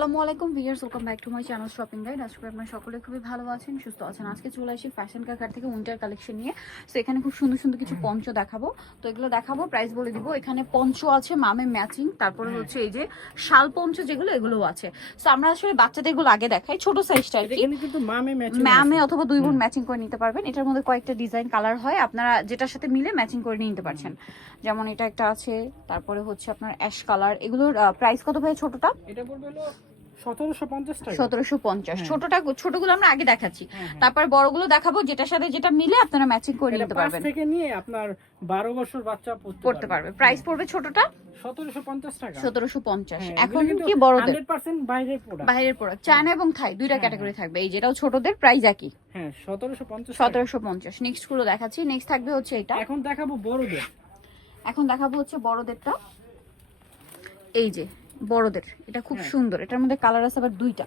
আসসালামু আলাইকুম viewers, welcome back to my channel shopping guide. আজকে আপনারা সকলে খুবই ভালো আছেন, সুস্থ আছেন। আজকে চলে আসি ফ্যাশন কাকার থেকে উইন্টার কালেকশন নিয়ে। সো এখানে খুব সুন্দর সুন্দর কিছু পঞ্চ দেখাবো। তো এগুলো দেখাবো, প্রাইস বলে দিব। এখানে পঞ্চ আছে মামে ম্যাচিং, তারপরে হচ্ছে এই যে শাল পঞ্চ যেগুলো, এগুলোও আছে। সো আমরা আসলে বাচ্চাদের এগুলো আগে দেখাই, ছোট সাইজটা আর কি। কিন্তু মামে অথবা দুই বোন ম্যাচিং করে নিতে পারবেন। এটার মধ্যে কয়েকটা ডিজাইন কালার হয়, আপনারা যেটার সাথে মিলে ম্যাচিং করে নিতে পারছেন। যেমন এটা একটা আছে, তারপরে হচ্ছে আপনার অ্যাশ কালার। এগুলোর প্রাইস কত ভাই? ছোটটা এটা পড়বে হলো 1750 টাকা। 1750। ছোটগুলো আমরা আগে দেখাচ্ছি, তারপর বড়গুলো দেখাবো, যেটার সাথে যেটা মিলে আপনারা ম্যাচিং করে নিতে পারবেন। 5 থেকে নিয়ে আপনার 12 বছর বাচ্চা পড়তে পারবে। প্রাইস পড়বে ছোটটা 1750 টাকা। 1750। এখন কি বড়দের 100% বাইরের প্রোডাক্ট, চায়না এবং থাই দুইটা ক্যাটাগরি থাকবে। এই যেটাও ছোটদের প্রাইস একই, হ্যাঁ 1750। 1750। নেক্সট গুলো দেখাচ্ছি। নেক্সট থাকবে হচ্ছে এটা। এখন দেখাবো বড়দের। এখন দেখাবো হচ্ছে বড়দেরটা। এই যে বড়দের, এটা খুব সুন্দর। এটার মধ্যে কালার আছে আবার দুইটা,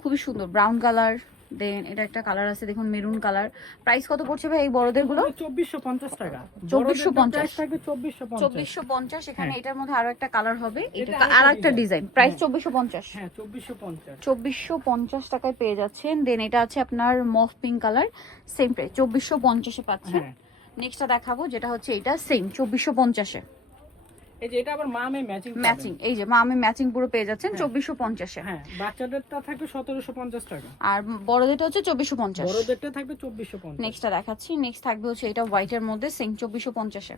খুবই সুন্দর। ব্রাউন কালার, দেন এটা একটা কালার আছে দেখুন মেরুন কালার। প্রাইস কত পড়ছে ভাই এই বড়দের গুলো? 2450 টাকা। 2450 থাকে 2450। 2450। এখানে এটার মধ্যে আরো একটা কালার হবে, এটা আরেকটা ডিজাইন। প্রাইস 2450। হ্যাঁ 2450। 2450 টাকায় পেয়ে যাচ্ছেন। দেন এটা আছে আপনার মফ পিঙ্ক কালার, সেম প্রাইস 2450 এ পাচ্ছেন। নেক্সটটা দেখাবো, যেটা হচ্ছে এটা সেম 2450 এ। এই যে এটা আবার মামে ম্যাচিং, এই যে মামে ম্যাচিং পুরো পেয়ে যাচ্ছেন 2450 এ। হ্যাঁ বাচ্চাদেরটা থাকবে 1750 টাকা, আর বড়দেরটা হচ্ছে 2450। বড়দেরটা থাকবে 2450। নেক্সটটা দেখাচ্ছি। নেক্সট থাকবে হচ্ছে এটা হোয়াইটের মধ্যে, সেম 2450 এ।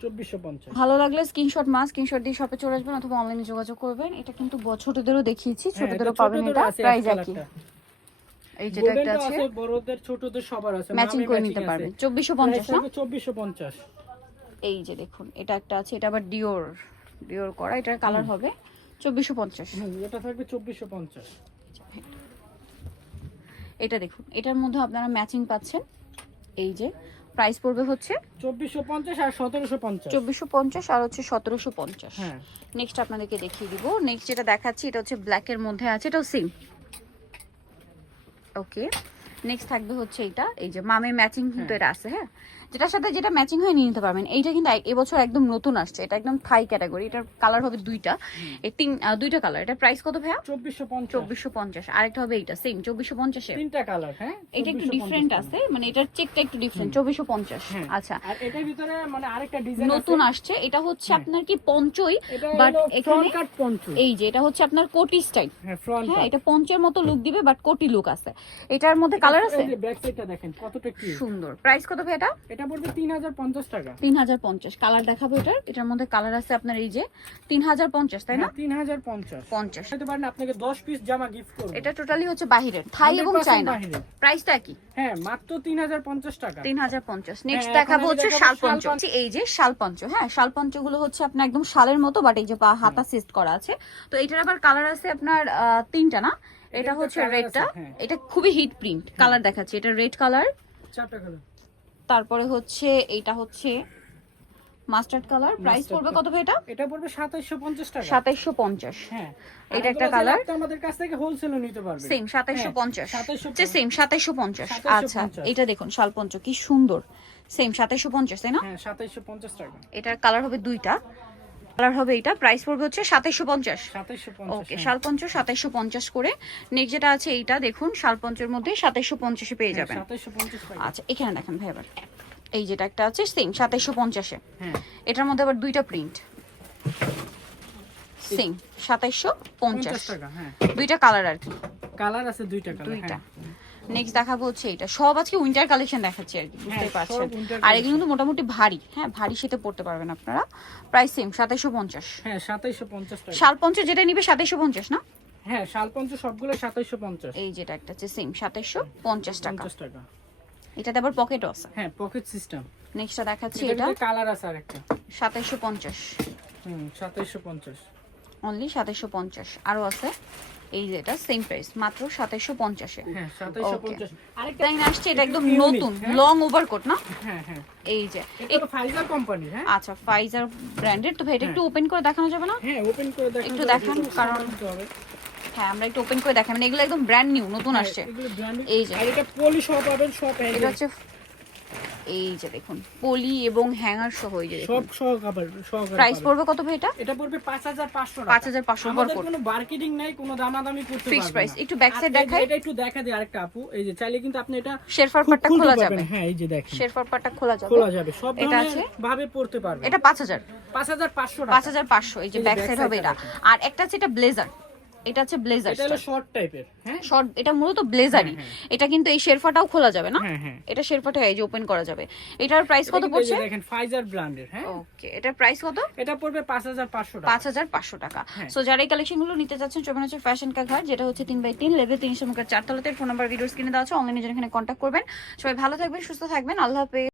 2450। ভালো লাগলে স্ক্রিনশট দিয়ে শপে চলে আসবেন অথবা অনলাইনে যোগাযোগ করবেন। এটা কিন্তু ছোটদেরও দেখিয়েছি, ছোটদেরও পাবেন। এটা প্রাইস একই। এই যেটা একটা আছে, বড়দের ছোটদের সবার আছে, ম্যাচিং করে নিতে পারবেন। 2450 না? 2450। এই যে দেখুন এটা একটা আছে, এটা আবার ডিওর করা। এটার কালার হবে 2450। এটা থাকবে 2450। এটা দেখুন, এটার মধ্যে আপনারা ম্যাচিং পাচ্ছেন। এই যে প্রাইস পড়বে হচ্ছে 2450 আর 1750। 2450 আর হচ্ছে 1750। হ্যাঁ নেক্সট আপনাদেরকে দেখিয়ে দিব। নেক্সট যেটা দেখাচ্ছি, এটা হচ্ছে ব্ল্যাক এর মধ্যে আছে, এটাও সেম। ওকে, নেক্সট থাকবে হচ্ছে এটা। এই যে মামে ম্যাচিং কিন্তু এটা আছে, হ্যাঁ, যেটার সাথে যেটা ম্যাচিং হয়ে নিয়ে নিতে পারবেন। এইটা কিন্তু এবছর একদম নতুন আসছে, এটা একদম থাই ক্যাটাগরি। এটার কালার হবে দুইটা, এই দুইটা কালার। এটা প্রাইস কত ভাইয়া? 2450। আরেকটা হবে এইটা সেম 2450 এ। তিনটা কালার। হ্যাঁ এটা একটু ডিফারেন্ট আছে, মানে এটার চেকটা একটু ডিফারেন্ট। 2450। আচ্ছা, আর এটার ভিতরে মানে আরেকটা ডিজাইন নতুন আসছে। এটা হচ্ছে আপনার কি পঞ্চই, বাট এখানে কাট পঞ্চ। এই যে এটা হচ্ছে আপনার কোটি স্টাইল। হ্যাঁ ফ্রন্ট হ্যাঁ, এটা পঞ্চের মতো লুক দিবে, বাট কোটি লুক আছে। এটার মধ্যে কালার আছে, এই যে ব্যাক সাইডটা দেখেন কতটা কি সুন্দর। প্রাইস কত ভাই এটা? এটা পড়বে 3050 টাকা। 3050। কালার দেখাবো এটার মধ্যে কালার আছে আপনার এই যে 3050, তাই না? 3050 হতে পারেন, আপনাকে 10 পিস জামা গিফট করব। এটা টোটালি হচ্ছে বাহিরের, থাই এবং চায়না। প্রাইসটা কি? হ্যাঁ মাত্র 3050 টাকা। 3050। নেক্সট দেখাবো হচ্ছে শালপঞ্চ। এই যে শালপঞ্চ, হ্যাঁ শালপঞ্চ গুলো হচ্ছে আপনার একদম শালের মতো, বাট এই যে হাতা সিস্ট করা আছে। তো এটার আবার কালার আছে আপনার তিনটা না? এটা হচ্ছে রেডটা, এটা খুবই হিট প্রিন্ট কালার দেখাচ্ছে। এটা রেড কালার, চারটা কালার। তারপরে হচ্ছে এটা হচ্ছে মাস্টার্ড কালার। প্রাইস পড়বে কত ভাই এটা? এটা পড়বে 2750 টাকা। 2750। হ্যাঁ এটা একটা কালার, আপনি আমাদের কাছ থেকে হোলসেলও নিতে পারবেন। সেম 2750। 2750 সেম 2750। আচ্ছা, এটা দেখুন শালপঞ্চ কি সুন্দর, সেম 2750, তাই না? হ্যাঁ 2750 টাকা। এটার কালার হবে দুইটা, কালার হবে এটা। প্রাইস পড়বে হচ্ছে 2750। 2750। ওকে, শালপঞ্চ 2750 করে। নেক্সট যেটা আছে এইটা দেখুন, শালপঞ্চের মধ্যে 2750 এ পেয়ে যাবেন। 2750 টাকা। আচ্ছা, এখানে দেখেন ভাই আবার এই যেটা একটা আছে সেম 2750 এ। হ্যাঁ এটার মধ্যে আবার দুইটা প্রিন্ট, সেম 2750 টাকা। হ্যাঁ দুইটা কালার আর কি, কালার আছে দুইটা কালার। দুইটা। নেক্সট দেখাবো হচ্ছে এটা। সব আজকে উইন্টার কালেকশন দেখাচ্ছি আর কি, বুঝতেই পারছেন। আর এগুলো কিন্তু মোটামুটি ভারী, হ্যাঁ ভারী শীতে পড়তে পারবেন আপনারা। Price same 2750। হ্যাঁ 2750 টাকা। শালপঞ্চ যেটা নিবে 2750 না? হ্যাঁ শালপঞ্চ সবগুলো 2750। এই যেটা একটা আছে সেম 2750 টাকা। 50 টাকা। এটাতে আবার পকেটও আছে। হ্যাঁ পকেট সিস্টেম। নেক্সটটা দেখাচ্ছি এটা এটা কালার আছে আরেকটা। 2750। 2750 অনলি 2750। আরো আছে এই যে এটা সেম প্রাইস, মাত্র 2750 এ। হ্যাঁ 2750। আরেকটা লাইন আসছে, এটা একদম নতুন লং ওভারকোট না? হ্যাঁ হ্যাঁ এই যে এটা ফাইজার কোম্পানি। হ্যাঁ আচ্ছা, ফাইজার ব্র্যান্ডের। তো ভাই এটা একটু ওপেন করে দেখানো যাবে না? হ্যাঁ ওপেন করে দেখেন, একটু দেখান, কারণ হ্যাঁ আমরা একটু ওপেন করে দেখাই, মানে এগুলো একদম ব্র্যান্ড নিউ নতুন আসছে। এগুলো ব্র্যান্ড। এই যে আর এটা পলিশ হবে সব। এটা হচ্ছে এই যে দেখুন পলি এবং হ্যাঙ্গার সহ এই যে সব সহকারে প্রাইস পড়বে কত ভাই এটা? এটা পড়বে 5500 টাকা। 5500 উপর আমাদের পড়বে। কোনো মার্কেটিং নাই, কোনো দামাদামি করতে ফিক্সড পারবেন প্রাইস। না। একটু ব্যাক সাইড দেখাই। এটা একটু দেখা দিই আরেকটা আপু, এই যে চাইলে কিন্তু আপনি এটা শেরফার পাটটা খুলতে খোলা পারবেন। যাবে। হ্যাঁ এই যে দেখেন শেরফার পাটটা খোলা যাবে। খোলা যাবে, সব এটা ধরনের আছে ভাবে পড়তে পারবেন। এটা 5000 5500 টাকা। 5500 এই যে এই যে ব্যাক back সাইড side হবে টা এটা। দেখেন। আর একটা আছে এটা ব্লেজার, এটা হচ্ছে ব্লেজার এটা হলো শর্ট টাইপের। হ্যাঁ শর্ট, এটা মূলত ব্লেজারই। হ্যাঁ, এটা কিন্তু এই শেরফাটাও খোলা যাবে না? হ্যাঁ হ্যাঁ। এটা শেরফাটা এই যে ওপেন করা যাবে। এটার প্রাইস কত এটা কিন্তু এই পড়ছে? যে দেখেন ফাইজার ব্র্যান্ডের। হ্যাঁ ওকে, এটার প্রাইস কত? এটা পড়বে 5500 টাকা। 5500 টাকা। হ্যাঁ। সো যারা এই কালেকশনগুলো নিতে চাচ্ছেন চোখে হচ্ছে ফ্যাশন কা ঘর, যেটা হচ্ছে 3x3 লেভেল 3 সমুখের 4 তলাতে। ফোন নাম্বার ভিডিওস কিনে দেওয়া আছে, অনলাইনে জন্য এখানে কন্ট্যাক্ট করবেন। সবাই ভালো থাকবেন, সুস্থ থাকবেন, আল্লাহ হাফেজ।